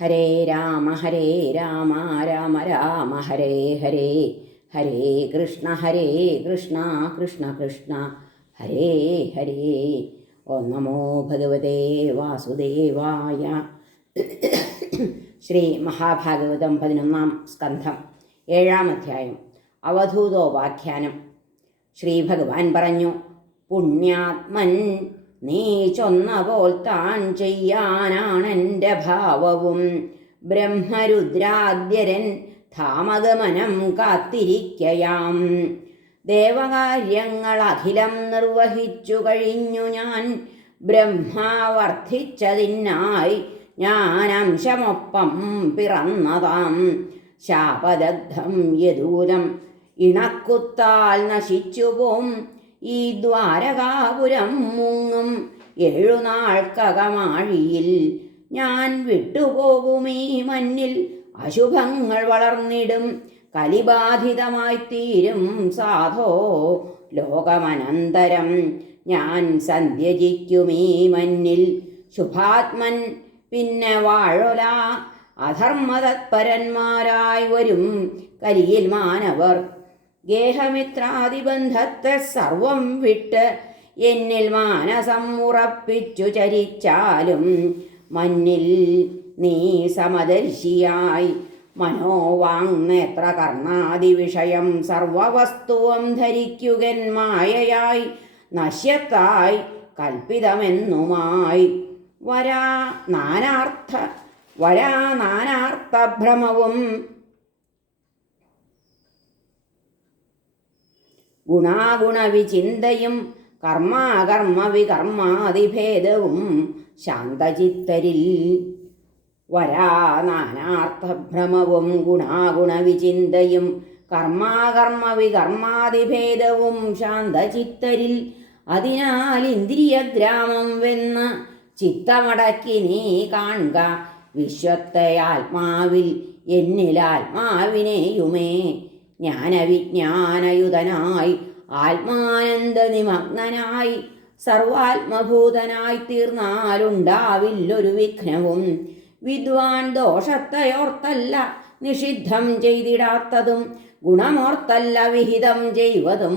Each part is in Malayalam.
ഹരേ രാമ ഹരേ രാമ രാമ രാമ ഹരേ ഹരേ ഹരേ കൃഷ്ണ ഹരേ കൃഷ്ണ കൃഷ്ണ കൃഷ്ണ ഹരേ ഹരേ. ഓം നമോ ഭഗവതേ വാസുദേവായ. ശ്രീ മഹാഭാഗവതം പതിനൊന്നാം സ്കന്ധം ഏഴാം അധ്യായം അവധൂതോപാഖ്യാനം. ശ്രീ ഭഗവാൻ പറഞ്ഞു പുണ്യാത്മൻ നീ ചൊന്ന പോൽ താൻ ചെയ്യാനാണെന്റെ ഭാവവും. ബ്രഹ്മരുദ്രാദ്യരൻ ധാമഗമനം കാത്തിരിക്കയാം. ദേവകാര്യങ്ങൾ അഖിലം നിർവഹിച്ചു കഴിഞ്ഞു ഞാൻ. ബ്രഹ്മാവർദ്ധിച്ചതിനായി ഞാൻ അംശമൊപ്പം പിറന്നതാം. ശാപദഗ്ധം യദൂരം ഇണക്കുത്താൽ നശിച്ചുപോം. ഈ ദ്വാരകാപുരം മുങ്ങും. ഏഴുനാൾക്കകമാഴിയിൽ ഞാൻ വിട്ടുപോകുമീ മഞ്ഞിൽ അശുഭങ്ങൾ വളർന്നിടും. കലിബാധിതമായി തീരും സാധോ ലോകമനന്തരം. ഞാൻ സന്ധ്യജിക്കുമീ മഞ്ഞിൽ ശുഭാത്മൻ പിന്നെ വാഴൊല. അധർമ്മതത്പരന്മാരായി വരും. കലിയിൽ മാനവർ ഗേഹമിത്രാദിബന്ധത്തെ സർവം വിട്ട് എന്നിൽ മാനസം ഉറപ്പിച്ചു ചരിച്ചാലും മഞ്ഞിൽ നീ സമദർശിയായി. മനോവാങ്നേത്ര കർണാദി വിഷയം സർവവസ്തുവം ധരിക്കുകൻ മായയായി. നശ്യത്തായി കൽപ്പിതമെന്നുമായി. വരാ നാനാർത്ഥ വരാ നാനാർത്ഥഭ്രമവും ഗുണാഗുണവിചിന്തയും കർമാകർമ്മ വികർമാതിഭേദവും ശാന്തചിത്തരിൽ വരാ നാനാർത്ഥഭ്രമവും ഗുണാഗുണവിചിന്തയും കർമാകർമ്മ വികർമാതിഭേദവും ശാന്തചിത്തരിൽ അതിനാൽ ഇന്ദ്രിയഗ്രാമം വെന്ന് ചിത്തമടക്കി നീ കാണുക വിശ്വത്തെ ആത്മാവിൽ എന്നിലാത്മാവിനെയുമേ ജ്ഞാനവിജ്ഞാനയുതനായി ആത്മാനന്ദ നിമഗ്നനായി സർവാത്മഭൂതനായി തീർന്നാലുണ്ടാവില്ലൊരു വിഘ്നവും വിദ്വാൻ ദോഷത്തെയോർത്തല്ല നിഷിദ്ധം ചെയ്തിടാത്തതും ഗുണമോർത്തല്ല വിഹിതം ചെയ്വതും.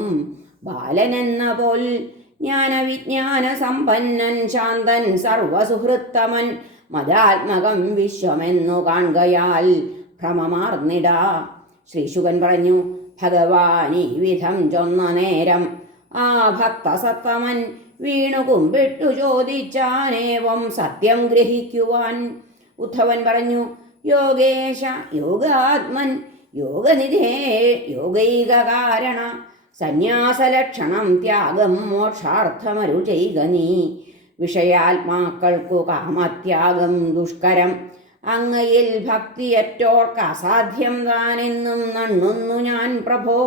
ബാലനെന്ന പോൽ ജ്ഞാനവിജ്ഞാന സമ്പന്നൻ ശാന്തൻ സർവസുഹൃത്തമൻ മതാത്മകം വിശ്വമെന്നു കാണുകയാൽ ഭ്രമമാർന്നിടാ. ശ്രീശുകൻ പറഞ്ഞു ഭഗവാൻ ഈ വിധം ചൊന്ന നേരം ആ ഭക്തസത്തമൻ വീണു കുമ്പിട്ടു ചോദിച്ചാനേവം സത്യം ഗ്രഹിക്കുവാൻ. ഉദ്ധവൻ പറഞ്ഞു യോഗേശ യോഗാത്മൻ യോഗനിധേ യോഗൈക കാരണ സന്യാസലക്ഷണം ത്യാഗം മോക്ഷാർത്ഥമരു ചെയ്ക നീ. വിഷയാത്മാക്കൾക്കു കാമത്യാഗം ദുഷ്കരം അങ്ങയിൽ ഭക്തിയറ്റോർക്ക് അസാധ്യം താനെന്നും നണ്ണുന്നു ഞാൻ പ്രഭോ.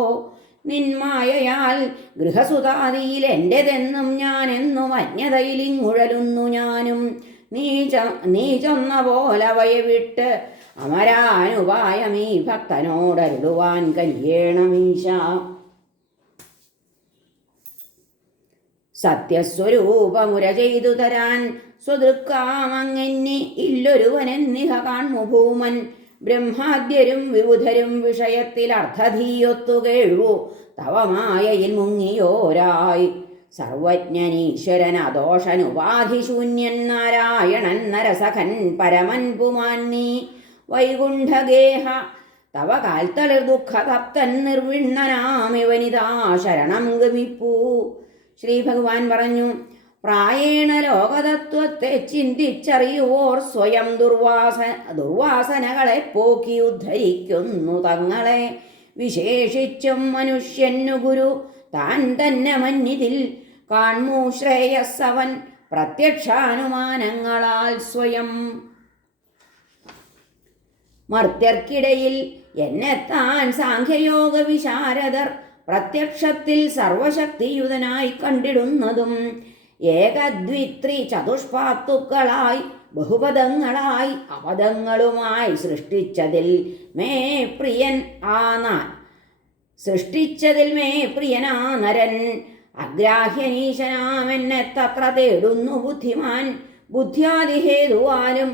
നിന്മായയാൽ ഗൃഹസുതാദിയിൽ എന്റെതെന്നും ഞാനെന്നും അജ്ഞതയിലിങ്ങുഴലുന്നു ഞാനും. നീച ച നീ ചെന്ന പോലവയെ വിട്ട് അമരാനുപായമീ ഭക്തനോടരുടുവാൻ കല്യേണമീശ സത്യസ്വരൂപമുര ചെയ്തു തരാൻ സ്വതൃക്കാമങ്ങന്നി ഇല്ലൊരുവനെന്നിഹ കാൺമുഭൂമൻ ബ്രഹ്മാദ്യരും വിബുധരും വിഷയത്തിൽ അർത്ഥധീയൊത്തു കേഴു തവമായയിൽ മുങ്ങിയോരായി. സർവജ്ഞനീശ്വരൻ അദോഷനുപാധിശൂന്യൻ നാരായണൻ നരസഖൻ പരമൻ പുമാൻ നീ. വൈകുണ്ഠഗേഹ തവ കാൽത്തളിർ ദുഃഖതപ്തൻ നിർവിണ്ണനാമിവനിതാ ശരണം ഗമിപ്പൂ ശ്രീ ഭഗവാൻ പറഞ്ഞു പ്രായേണ ലോകതത്വത്തെ ചിന്തിച്ചറിയുവോർ സ്വയം ദുർവാസ ദുർവാസനകളെ പോക്കി ഉദ്ധരിക്കുന്നു തങ്ങളെ. വിശേഷിച്ചും മനുഷ്യനു ഗുരു താൻ തന്നെ മഞ്ഞിതിൽ കാൺമൂ ശ്രേയസ്സവൻ പ്രത്യക്ഷാനുമാനങ്ങളാൽ സ്വയം. മർത്യർക്കിടയിൽ എന്നെ താൻ സാഖ്യയോഗ വിശാരദർ പ്രത്യക്ഷത്തിൽ സർവശക്തിയുതനായി കണ്ടിടുന്നതും ഏകദ്വിത്രി ചതുഷ്പാത്തുക്കളായി ബഹുപദങ്ങളായി അപദങ്ങളുമായി സൃഷ്ടിച്ചതിൽ മേ പ്രിയൻ ആനാൻ നാൻ സൃഷ്ടിച്ചതിൽ മേ പ്രിയനാ നരൻ അഗ്രാഹ്യനീശനാമെന്നെ തത്ര തേടുന്നു ബുദ്ധിമാൻ. ബുദ്ധ്യാദിഹേതുവാലും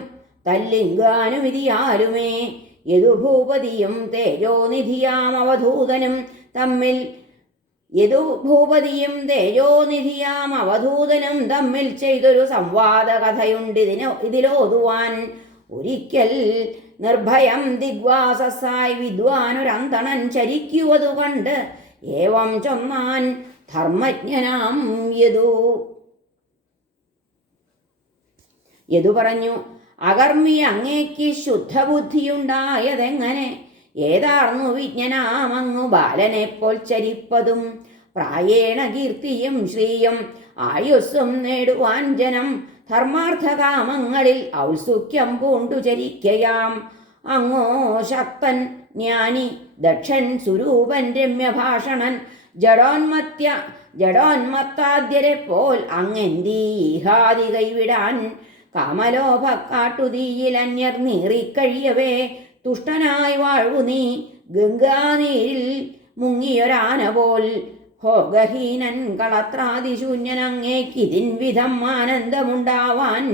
തല്ലിങ്കാനുമിതിയാലുമേ യദുഭൂപതിയും തേജോനിധിയാം അവധൂതനും തമ്മിൽ യദുഭൂപതിയും തേജോനിധിയാം അവധൂതനും തമ്മിൽ ചെയ്തൊരു സംവാദ കഥയുണ്ട് ഇതിന് ഇതിലോതുവാൻ ഒരിക്കൽ നിർഭയം ദിഗ്വാസസായി വിദ്വാനൊരന്തണൻ ചരിക്കുവതു കണ്ട് ഏവം ചൊന്നാൻ ധർമ്മജ്ഞനാം യദു. യദു പറഞ്ഞു അകർമ്മി അങ്ങേക്ക് ശുദ്ധബുദ്ധിയുണ്ടായതെങ്ങനെ? ഏതാർന്നു വിജ്ഞനാമങ്ങു ബാലനെപ്പോൾ ചരിപ്പതും. പ്രായേണ കീർത്തിയും ശ്രീയും ആയുസ്സും നേടുവാൻ ജനം ധർമാർത്ഥകാമങ്ങളിൽ ഔത്സുഖ്യം പൂണ്ടു ചരിക്കയാം. അങ്ങോ ശക്തൻ ജ്ഞാനി ദക്ഷൻ സുരൂപൻ രമ്യഭാഷണൻ ജഡോന്മത്യ ജഡോന്മത്താദ്യരെ പോൽ അങ്ങെന്തീഹാദി കൈവിടാൻ കാമലോഭക്കാട്ടുതീയിലന്യർ നീറിക്കഴിയവേ തുഷ്ടനായി വാഴു നീ. ഗംഗാനീരിൽ മുങ്ങിയൊരാന പോൽ. ഭോഗഹീനൻ കളത്രാതിശൂന്യൻ അങ്ങേക്കിതിൻ വിധം ആനന്ദമുണ്ടാവാൻ.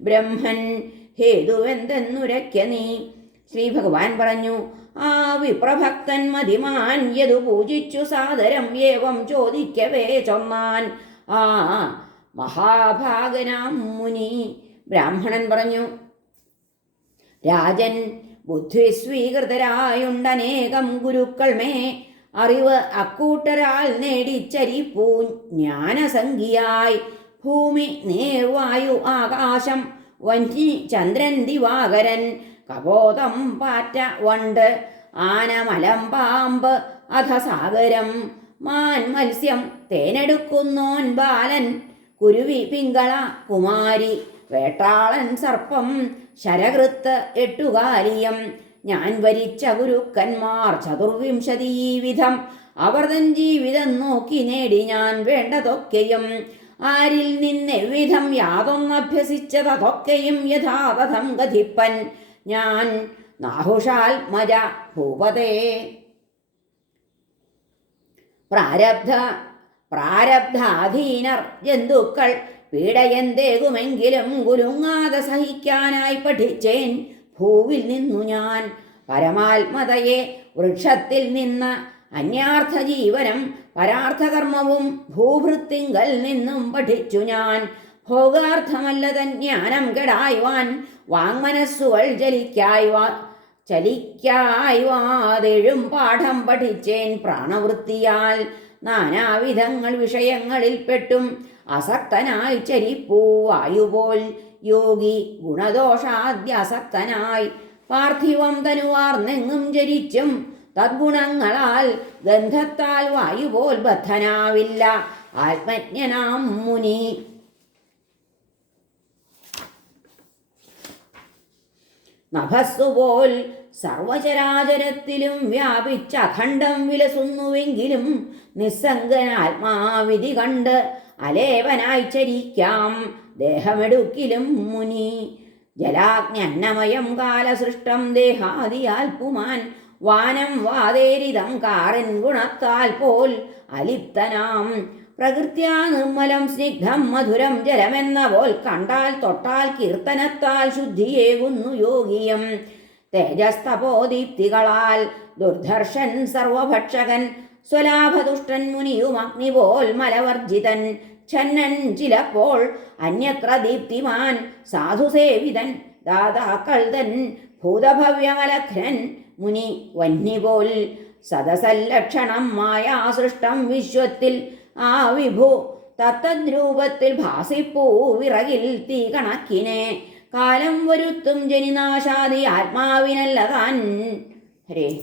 ബ്രഹ്മൻ ഹേതുവെന്തെന്നുരയ്ക്ക നീ. ശ്രീ ഭഗവാൻ പറഞ്ഞു ആ വിപ്രഭക്തൻ മതിമാൻ യതു പൂജിച്ചു സാദരം ഏവം ചോദിക്കവേ ചൊന്നാൻ. ആ മഹാഭാഗനാം മുനി. ബ്രാഹ്മണൻ പറഞ്ഞു രാജൻ ബുദ്ധിസ്വീകൃതരായുണ്ടനേകം ഗുരുക്കൾ മേ അറിവ് അക്കൂട്ടരാൽ നേടിച്ചരിപ്പൂ ജ്ഞാനസംഖ്യയായി ഭൂമി നേർവായു ആകാശം വഞ്ചി ചന്ദ്രൻ ദിവാകരൻ. കബോധം പാറ്റ വണ്ട് ആനമലം പാമ്പ് അധ സാഗരം മാൻ മത്സ്യം തേനെടുക്കുന്നോൻ ബാലൻ കുരുവി പിങ്കള കുമാരി. വേട്ടാളൻ സർപ്പം ശരകൃത്ത് എട്ടുകാലിയം ഞാൻ വരിച്ച ഗുരുക്കന്മാർ ചതുർവിംശതി വിധം. അവർ തൻ ജീവിതം നോക്കി നേടി ഞാൻ വേണ്ടതൊക്കെയും. ആരിൽ നിന്നെവിധം യാതൊന്നഭ്യസിച്ചതൊക്കെയും യഥാതഥം ഗതിപ്പൻ. ഞാൻ നാഹുഷാൽ മജ ഭൂപതേ. പ്രാരബ്ധ പ്രാരബ്ധാധീനർ ജന്തുക്കൾ പീഡയന്തേകുമെങ്കിലും കുലുങ്ങാതെ സഹിക്കാനായി പഠിച്ചേൻ ഭൂവിൽ നിന്നു ഞാൻ. പരമാത്മതയെ വൃക്ഷത്തിൽ നിന്ന് അന്യാർത്ഥ ജീവനം പരാർത്ഥകർമ്മവും ഭൂഭൃത്തിങ്കൽ നിന്നും പഠിച്ചു ഞാൻ. ഭോഗാർത്ഥമല്ല തൻ ജ്ഞാനം കെടായുവാൻ വാങ്മനസ്സുകൾ ചലിക്കായി ചലിക്കായുവാതെഴും പാഠം പഠിച്ചേൻ പ്രാണവൃത്തിയാൽ. നാനാവിധങ്ങൾ വിഷയങ്ങളിൽപ്പെട്ടും അസക്തനായി ചരിപ്പൂ വായുപോൽ യോഗി ഗുണദോഷാദ്യസക്തനായി പാർത്ഥിവം തനുവാർന്നെങ്ങും ചരിച്ചും തദ്ഗുണങ്ങളാൽ ഗന്ധത്താൽ വായുപോൽ ബദ്ധനാവില്ല. ആത്മജ്ഞനാം മുനി. നഭസ്സുപോൽ സർവചരാചരത്തിലും വ്യാപിച്ച അഖണ്ഡം വിലസുന്നുവെങ്കിലും നിസ്സംഗനാത്മാവിധി കണ്ട് അലേപനായി ചരിക്കാം ദേഹമെടുക്കിലും മുനി. ജലാജ്ഞന്നമയം കാലസൃഷ്ടം ദേഹാദിയാൽ പുമാൻ വാനം വാതേരിതം കാറിൻ ഗുണത്താൽ പോൽ അലിപ്തനാം. പ്രകൃത്യാ നിർമ്മലം സ്നിഗ്ധം മധുരം ജലമെന്ന പോൽ കണ്ടാൽ തൊട്ടാൽ കീർത്തനത്താൽ ശുദ്ധിയേകുന്നു യോഗിയം. തേജസ്തപോദീപ്തികളാൽ ദുർദർശൻ സർവഭക്ഷകൻ സ്വലാഭതുഷ്ടൻ മുനിയും അഗ്നിപോൽ മലവർജിതൻ ഛന്നൻ ചിലപ്പോൾ അന്യത്ര ദീപ്തിമാൻ സാധുസേവിതൻ ദാതാക്കൾ തൻ ഭൂതഭവ്യമലഘ്നൻ മുനി വന്യപോൽ. സദസല്ലക്ഷണം മായാസൃഷ്ടം വിശ്വത്തിൽ ആ വിഭു തത്തദ്രൂപത്തിൽ ഭാസിപ്പൂ വിറകിൽ തീ കണക്കിനെ. കാലം വരുത്തും ജനിനാശാദി ആത്മാവിനല്ല താൻ. ഹരേ.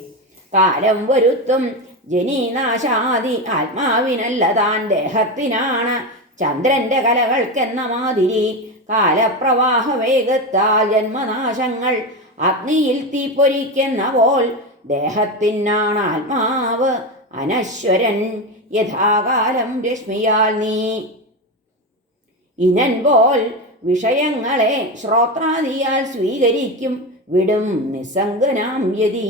കാലം വരുത്തും ജനീനാശാദി ആത്മാവിനല്ല താൻ ദേഹത്തിനാണ് ചന്ദ്രന്റെ കലകൾക്കെന്ന മാതിരി കാലപ്രവാഹ വേഗത്താൽ ജന്മനാശങ്ങൾ അഗ്നിയിൽ തീപ്പൊരിക്കുന്ന പോൽ ദേഹത്തിനാണ് ആത്മാവ്. അനശ്വരൻ യഥാകാലം രശ്മിയാൽ നീ. ഇനൻ പോൽ വിഷയങ്ങളെ ശ്രോത്രാദിയാൽ സ്വീകരിക്കും വിടും നിസ്സംഗനാം യതി.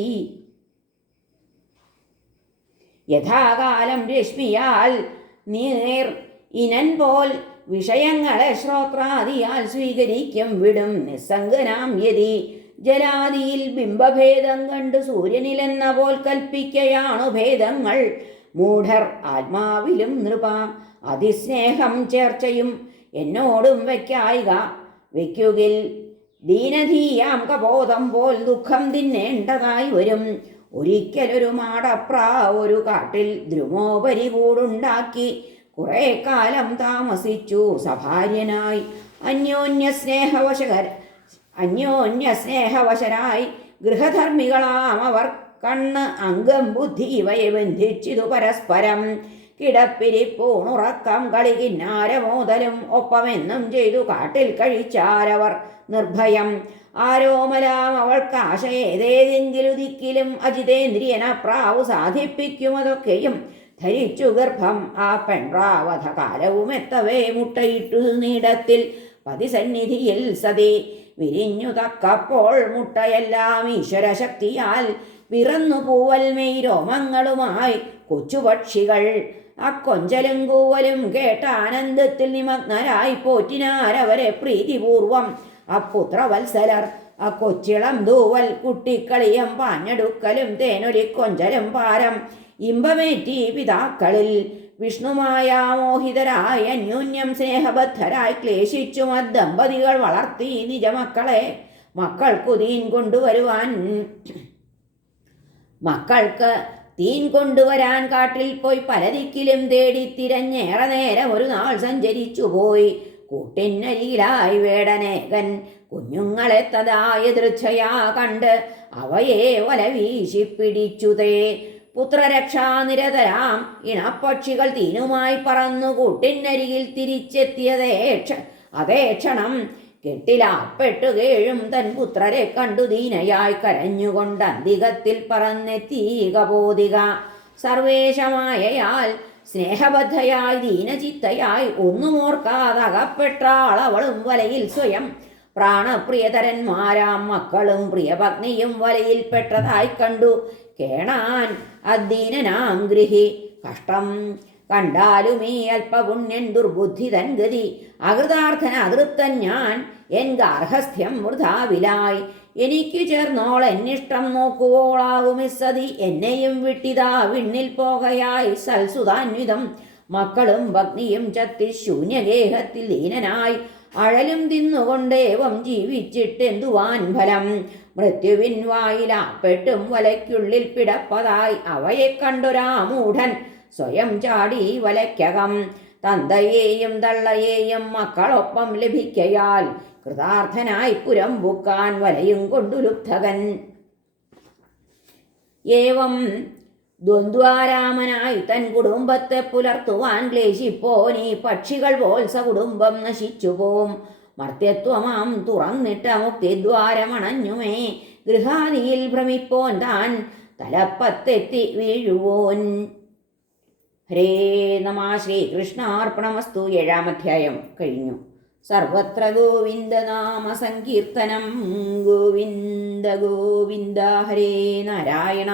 യഥാകാലം രശ്മിയാൽ നീർ ഇനൻ പോൽ വിഷയങ്ങളെ ശ്രോത്രാദിയാൽ സ്വീകരിക്കും വിടും നിസ്സംഗനാം യതി. ജലാദിയിൽ ബിംബഭേദം കണ്ട് സൂര്യനിലെന്ന പോൽ കൽപ്പിക്കയാണു ഭേദങ്ങൾ. മൂഢർ ആത്മാവിലും നൃപ അതിസ്നേഹം ചേർച്ചയും എന്നോടും വയ്ക്കായിക. വയ്ക്കുകിൽ ദീനധീയാം കബോധം പോൽ ദുഃഖം തിന്നേണ്ടതായി വരും. ഒരിക്കലൊരു മാടപ്രാ ഒരു കാട്ടിൽ ദ്രുമോപരി കൂടുണ്ടാക്കി കുറെ കാലം താമസിച്ചു സഭാര്യനായി. അന്യോന്യ സ്നേഹവശകർ അന്യോന്യ സ്നേഹവശരായി ഗൃഹധർമ്മികളാം അവർ കണ്ണ് അംഗം ബുദ്ധി ഇവയെ ബന്ധിച്ചിതു പരസ്പരം. കിടപ്പിരിപ്പൂണുറക്കം കളി കിന്നാരമോതലും ഒപ്പമെന്നും ചെയ്തു കാട്ടിൽ കഴിച്ചാരവർ നിർഭയം. ആരോമലാം അവൾക്ക് ആശയേതേതെങ്കിലും ദിക്കിലും അജിതേന്ദ്രിയന പ്രാവു സാധിപ്പിക്കുമതൊക്കെയും ധരിച്ചു ഗർഭം. ആ പെൺറാവധ കാലവും എത്തവേ മുട്ടയിട്ടു നീടത്തിൽ പതിസന്നിധിയിൽ സതി. വിരിഞ്ഞു തക്കപ്പോൾ മുട്ടയെല്ലാം ഈശ്വരശക്തിയാൽ പിറന്നു പൂവൽമേ രോമങ്ങളുമായി കൊച്ചുപക്ഷികൾ അക്കൊഞ്ചലും കൂവലും കേട്ട ആനന്ദത്തിൽ നിമഗ്നരായി പോറ്റിനാരവരെ പ്രീതിപൂർവം. അപ്പുത്രവത്സലർ ആ കൊച്ചിളം തൂവൽ കുട്ടിക്കളിയും പാഞ്ഞെടുക്കലും തേനൊലിക്കൊഞ്ചലും പാരം. ഇമ്പമേറ്റി പിതാക്കളിൽ വിഷ്ണുമായ മോഹിതരായ അന്യോന്യം സ്നേഹബദ്ധരായി ക്ലേശിച്ചു ദമ്പതികൾ വളർത്തി നിജമക്കളെ മക്കൾക്കു തീൻ കൊണ്ടുവരുവാൻ. മക്കൾക്ക് തീൻ കൊണ്ടുവരാൻ കാട്ടിൽ പോയി പല ദിക്കിലും തേടി തിരഞ്ഞേറെ നേരം ഒരു നാൾ സഞ്ചരിച്ചു പോയി കൂട്ടിനരിയിലായി വേടനേകൻ കുഞ്ഞുങ്ങളെ തഥാ എതിർച്ചയാ കണ്ട് അവയെ വല വീശി പിടിച്ചുതേ പുത്രരക്ഷാനിരതരാം ഇണപ്പക്ഷികൾ തീനുമായി പറന്നു കൂട്ടിനരികിൽ തിരിച്ചെത്തിയതേ അതേക്ഷണം അതേ ക്ഷണം കെട്ടിലാപ്പെട്ടു കേഴും തൻ പുത്രരെ കണ്ടു ദീനയായി കരഞ്ഞുകൊണ്ട് അന്തികത്തിൽ പറന്നെത്തീക ബോധിക സർവേശമായയാൽ സ്നേഹബദ്ധയായി ദീനചിത്തയായി ഒന്നുമോർക്കാതകപ്പെട്ട അവളും വലയിൽ സ്വയം. പ്രാണപ്രിയതരന്മാരാം മക്കളും പ്രിയപത്നിയും വലയിൽപ്പെട്ടതായി കണ്ടു. കേണാൻ അദ്ദീനനാം ഗൃഹി. കഷ്ടം കണ്ടാലും ഈ അല്പപുണ്യൻ ദുർബുദ്ധി തൻ ഗതി. അകൃതാർത്ഥന അതൃപ്തൻ ഞാൻ എൻ ഗാർഹസ്ഥ്യം വൃഥാവിലായി. എനിക്ക് ചേർന്നോൾ എന്നിഷ്ടം നോക്കുവോളാവുമിസതി എന്നെയും വിട്ടിതാ വിണ്ണിൽ പോകയായി സൽസുതാന്വിതം. മക്കളും ഭഗ്നിയും ചത്തി ശൂന്യഗേഹത്തിൽ ലീനനായി. അഴലും തിന്നുകൊണ്ടേവം ജീവിച്ചിട്ടെന്തുവാൻ ഫലം? മൃത്യുവിൻ വായിലാപ്പെട്ടും വലയ്ക്കുള്ളിൽ പിടപ്പതായി. അവയെ കണ്ടൊരാ മൂഢൻ സ്വയം ചാടി വലയ്ക്കകം. തന്തയെയും തള്ളയെയും മക്കളൊപ്പം ലഭിക്കയാൽ കൃതാർത്ഥനായി പുരം പൂക്കാൻ വലയും കൊണ്ടു ലുബ്ധകൻ ഏവം ദ്വന്ദ്വാരാമനായി തൻ കുടുംബത്തെ പുലർത്തുവാൻ ക്ലേശിപ്പോൻ ഈ പക്ഷികൾ പോൽ സകുടുംബം നശിച്ചുപോം. മർത്യത്വമാം തുറന്നിട്ട മുക്തിദ്വാരമണഞ്ഞുമേ ഗൃഹാദിയിൽ ഭ്രമിപ്പോൻ താൻ തലപ്പത്തെത്തി വീഴുവോൻ. ഹരേ നമ ശ്രീകൃഷ്ണാർപ്പണമസ്തു ഏഴാം അധ്യായം കഴിഞ്ഞു. സർവത്ര ഗോവിന്ദനാമ സങ്കീർത്തനം. ഗോവിന്ദ ഗോവിന്ദ ഹരേ നാരായണ.